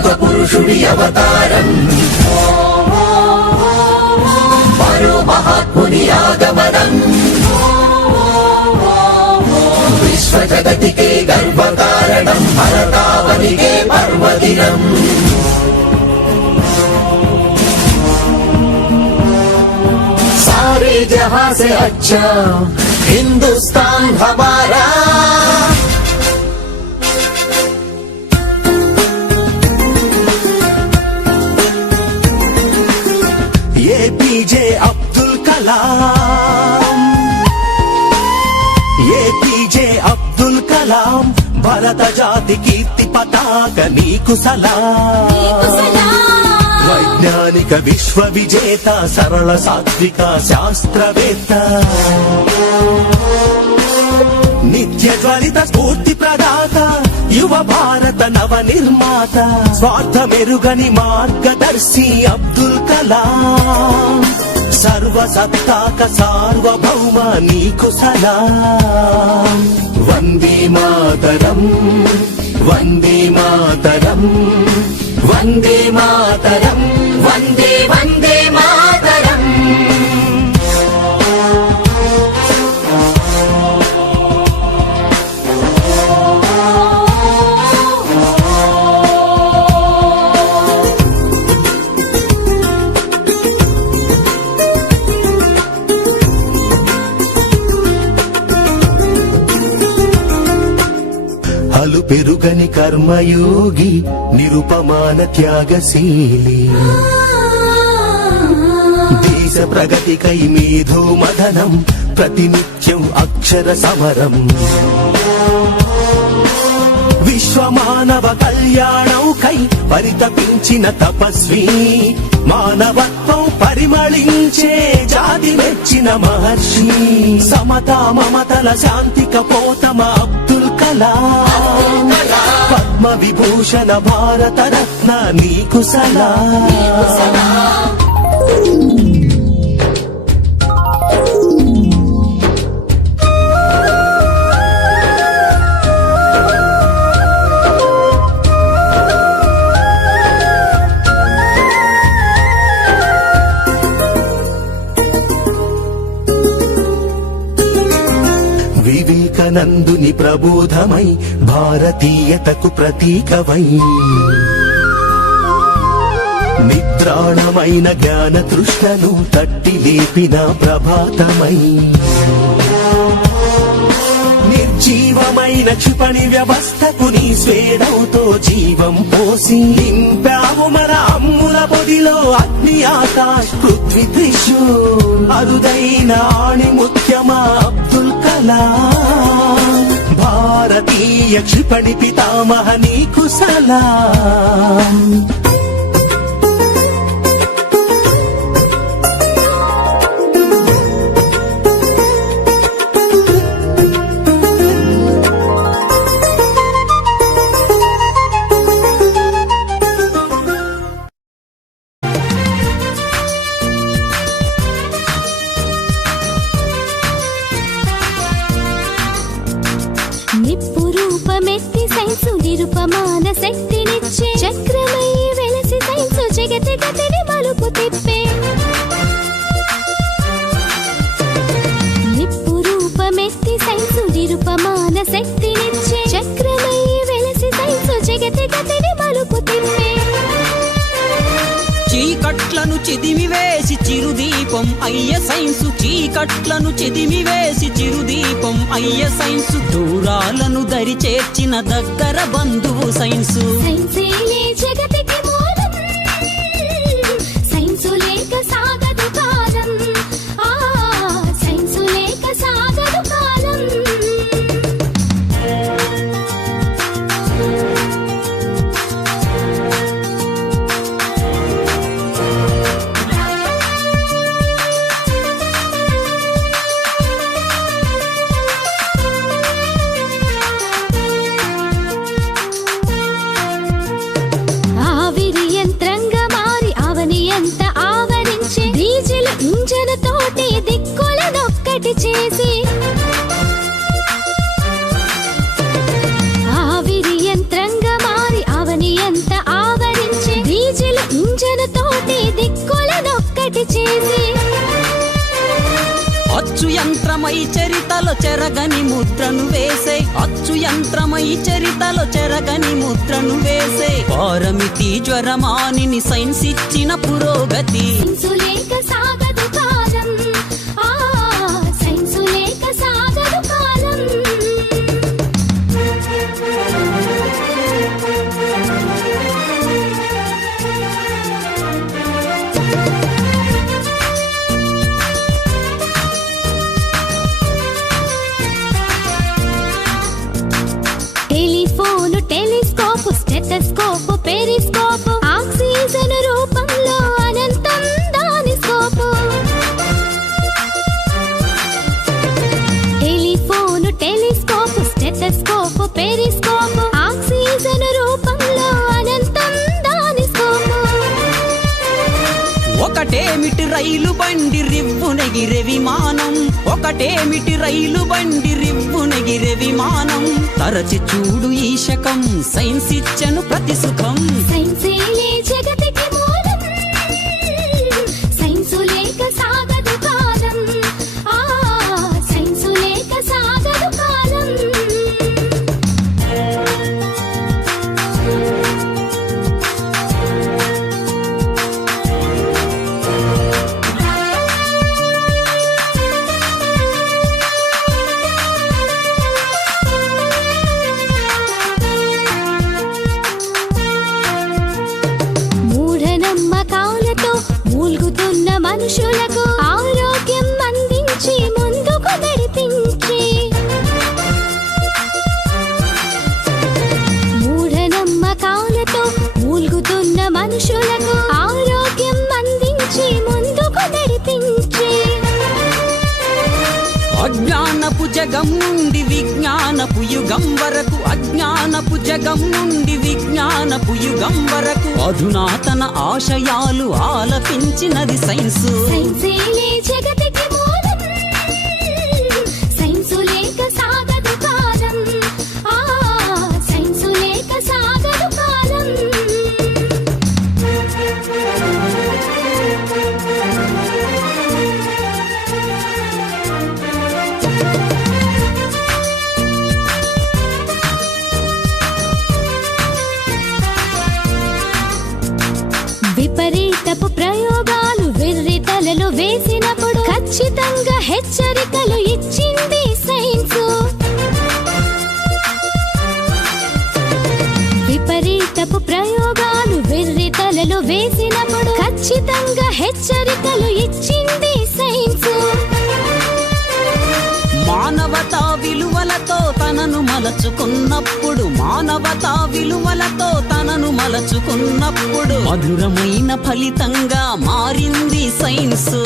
యుగ పురుషుడి అవతారం, మరో మహాత్ముని ఆగమనం, విశ్వ జగతికే గర్వకారణం, భరతావనికే పర్వదినం. सारे जहां से अच्छा हिंदुस्तान हमारा. एपीजे अब्दुल कलाम, एपीजे अब्दुल कलाम, भारत जाति कीर्ति पताक नीकु सलाम. వైజ్ఞానిక విశ్వ విజేత, సరళ సాత్విక శాస్త్రవేత్త, నిత్య జ్వలిత స్ఫూర్తి ప్రదాత, యువ భారత నవ నిర్మాత, స్వార్థమెరుగని మార్గదర్శి అబ్దుల్ కలాం. సర్వసత్తాక సార్వభౌమ నీకు సలాం. వందే మాతరం, వందే మాతరం, వందే మాతరం, వందే వందే మాతరం. అలు పెరుగని కర్మయోగి, నిరుపమాన త్యాగశీలి, దేశ ప్రగతికై మేధో మదనం, ప్రతినిత్యం అక్షర సమరం. విశ్వమానవ కళ్యాణంకై పరితపించిన తపస్వి, మానవత్వం పరిమళించే జాతి మెచ్చిన మహర్షి, సమతా మమతల శాంతి కపోతమ అబ్దుల్ కలాం. పద్మ విభూషణ భారత రత్న నీకు సలాం. వివేకానందుని ప్రబోధమై, భారతీయతకు ప్రతీకవై, నిద్రాణమైన జ్ఞాన తృష్ణను తట్టి లేపిన ప్రభాతమై, నిర్జీవమైన క్షిపణి వ్యవస్థకు నీ స్వేదంతో జీవం పోసి, నింపావు మన అమ్ముల పొడిలో అగ్ని ఆకాశ్ పృథ్వీ త్రిశూల్. అరుదైన ఆణిముత్యమా అబ్దుల్ కలాం, భారతీయ క్షిపణి పితామహ నీకు సలాం. నిప్పు రూపమెత్తి సైన్సు నిరుపమాన శక్తినిచ్చే, చక్రమై వెలసి సైన్సు జగతి గతిని మలుపు తిప్పే. నిప్పు రూపమెత్తి సైన్సు నిరుపమాన శక్తినిచ్చే, చక్రమై వెలసి సైన్సు జగతి గతిని మలుపు తిప్పే. చీకట్లను చిదిమివేసి చిరుదీపం అయ్య సైన్సు, చీకట్లను చిదిమివేసి చిరుదీపం అయ్య సైన్సు, దూరాలను దరి చేర్చిన దగ్గర బంధువు సైన్సు. సైన్సేలే జగతికి మూలం, సైన్సు లేక సాగదు కాలం, సైన్సు లేక సాగదు కాలం. అచ్చు యంత్రమై చరితలో చెరగని ముద్రను వేసే అచ్చు యంత్రమై చరితలో చెరగని ముద్రను వేసే పారమితి జ్వరమానిని సైన్స్ ఇచ్చిన పురోగతి సైన్సు లేక సాగదు కాలం సైన్సు లేక సాగదు కాలం టెలిఫోను టెలిస్కోపు స్టెటస్కోపు పెరిస్కోపు ఆక్సిజన్ రూపంలో అనంతం దాని స్కోపు టెలిఫోను టెలిస్కోపు స్టెటస్కోపు పెరిస్కోపు ఆక్సిజన్ రూపంలో అనంతం దాని స్కోపు ఒకటేమిటి రైలు బండి రివ్వునెగిరే విమానం ఒకటేమిటి రైలు బండి రివ్వునెగిరే విమానం తరచి చూడు ఈ శకం సైన్స్ ఇచ్చను ప్రతి సుఖం సైన్సేలే జగతికి మూలం సైన్సు లేక సాగదు కాలం సైన్సు లేక సాగదు కాలం మూఢనమ్మకాలతో మూల్గుతున్న మనుషులకు ఆరోగ్యం అందించి ముందుకు నడిపించి మూఢనమ్మకాలతో మూల్గుతున్న మనుషులకు ఆరోగ్యం అందించి ముందుకు నడిపించి అజ్ఞానపు జగం నుండి విజ్ఞానపు యుగం వరకు అజ్ఞానపు జగం నుండి విజ్ఞానపు యుగం వరకు అధునాతన ఆశయాలు ఆలపించినది సైన్సు సైన్సేలే జగతికి మూలం సైన్సు లేక సాగదు కాలం సైన్సు లేక సాగదు కాలం విపరీతపు ప్రయోగాలు వెర్రి తలలో వేసినప్పుడు ఖచ్చితంగా హెచ్చరికలు ఇచ్చింది సైన్సు విపరీతపు ప్రయోగాలు వెర్రి తలలో వేసినప్పుడు ఖచ్చితంగా హెచ్చరికలు ఇచ్చింది సైన్సు మానవతా విలువలతో తనను మలచుకున్నప్పుడు మానవతా విలువలతో తనను మలచుకున్నప్పుడు మధురమైన ఫలితంగా మారింది సైన్సు